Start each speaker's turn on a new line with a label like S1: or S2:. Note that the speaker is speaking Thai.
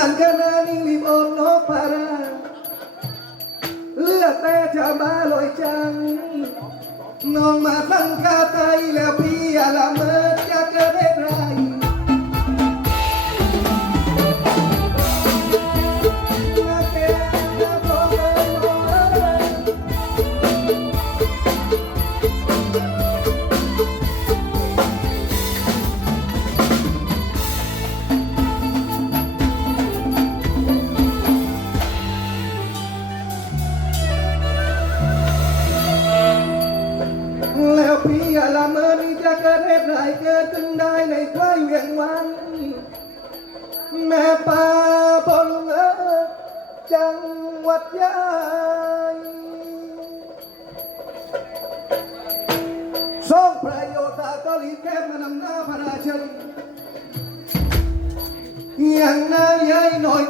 S1: คุณมานกันนานิ่งรีบโอนนกพ เกิดเหตุไรเกิดขึ้นได้ในใกล้เวียงวัน แม่ป่าบนเออจังหวัดยายทรงประโยชน์ตาเกาหลีแก้มานำหน้าพระราชนีอย่างนายใหญ่หน่อย